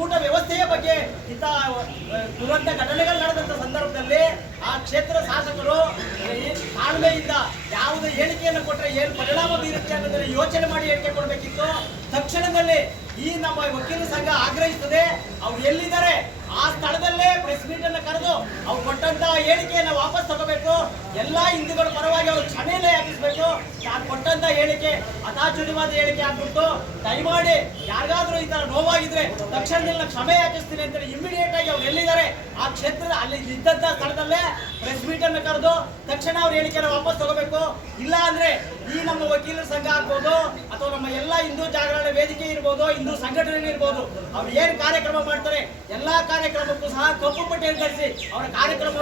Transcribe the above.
ಒಕ್ಕೂಟ ವ್ಯವಸ್ಥೆಯ ಬಗ್ಗೆ ಇಂಥ ದುರಂತ ಘಟನೆಗಳು ನಡೆದಂತ ಸಂದರ್ಭದಲ್ಲಿ ಆ ಕ್ಷೇತ್ರ ಶಾಸಕರು ತಾಳ್ಮೆಯಿಂದ ಯಾವುದೇ ಹೇಳಿಕೆಯನ್ನು ಕೊಟ್ಟರೆ ಏನು ಪರಿಣಾಮ ಬೀರುತ್ತೆ ಅನ್ನೋದನ್ನ ಯೋಚನೆ ಮಾಡಿ ಹೇಳಿಕೆ ಕೊಡಬೇಕಿತ್ತು. ತಕ್ಷಣದಲ್ಲಿ ಈ ನಮ್ಮ ವಕೀಲರ ಸಂಘ ಆಗ್ರಹಿಸುತ್ತದೆ, ಅವ್ರು ಎಲ್ಲಿದ್ದಾರೆ ಆ ಸ್ಥಳದಲ್ಲೇ ಪ್ರೆಸ್ ಮೀಟ್ ಅನ್ನು ಕರೆದು ಅವ್ರು ಕೊಟ್ಟಂತಹ ಹೇಳಿಕೆಯನ್ನು ವಾಪಸ್ ತಗೋಬೇಕು. ಎಲ್ಲಾ ಹಿಂದೂಗಳ ಪರವಾಗಿ ಅವರು ಕ್ಷಮೆಯಲ್ಲೇ ಯಾಕಿಸ್ಬೇಕು. ನಾನು ಕೊಟ್ಟಂತ ಹೇಳಿಕೆ ಅತಾಚುರಿವಾದ ಹೇಳಿಕೆ ಆಗ್ಬಿಟ್ಟು ದಯಮಾಡಿ ಯಾರಿಗಾದ್ರೂ ಈ ತರ ನೋವಾಗಿದ್ರೆ ತಕ್ಷಣದಲ್ಲಿ ಕ್ಷಮೆ ಯಾಚಿಸ್ತೀನಿ ಅಂತ ಇಮಿಡಿಯೇಟ್ ಆಗಿ ಅವ್ರು ಎಲ್ಲಿದ್ದಾರೆ ಆ ಕ್ಷೇತ್ರದ ಅಲ್ಲಿ ಇದ್ದಂತ ಸ್ಥಳದಲ್ಲೇ ಪ್ರೆಸ್ ಮೀಟ್ ಅನ್ನು ಕರೆದು ತಕ್ಷಣ ಅವ್ರ ಹೇಳಿಕೆಯನ್ನು ವಾಪಸ್ ತಗೋಬೇಕು. ಇಲ್ಲ ಅಂದ್ರೆ ಈ ನಮ್ಮ ವಕೀಲರ ಸಂಘ ಆಗ್ಬೋದು ಅಥವಾ ನಮ್ಮ ಎಲ್ಲಾ ಹಿಂದೂ ಜಾಗರಣ ವೇದಿಕೆ ಇರ್ಬೋದು, ಹಿಂದೂ ಸಂಘಟನೆ ಇರ್ಬೋದು, ಅವ್ರು ಏನ್ ಕಾರ್ಯಕ್ರಮ ಮಾಡ್ತಾರೆ ಎಲ್ಲಾ ಕಾರ್ಯಕ್ರಮಕ್ಕೂ ಸಹ ಕಪ್ಪು ಪಟ್ಟಿಯನ್ನು ಧರಿಸಿ ಅವರ ಕಾರ್ಯಕ್ರಮ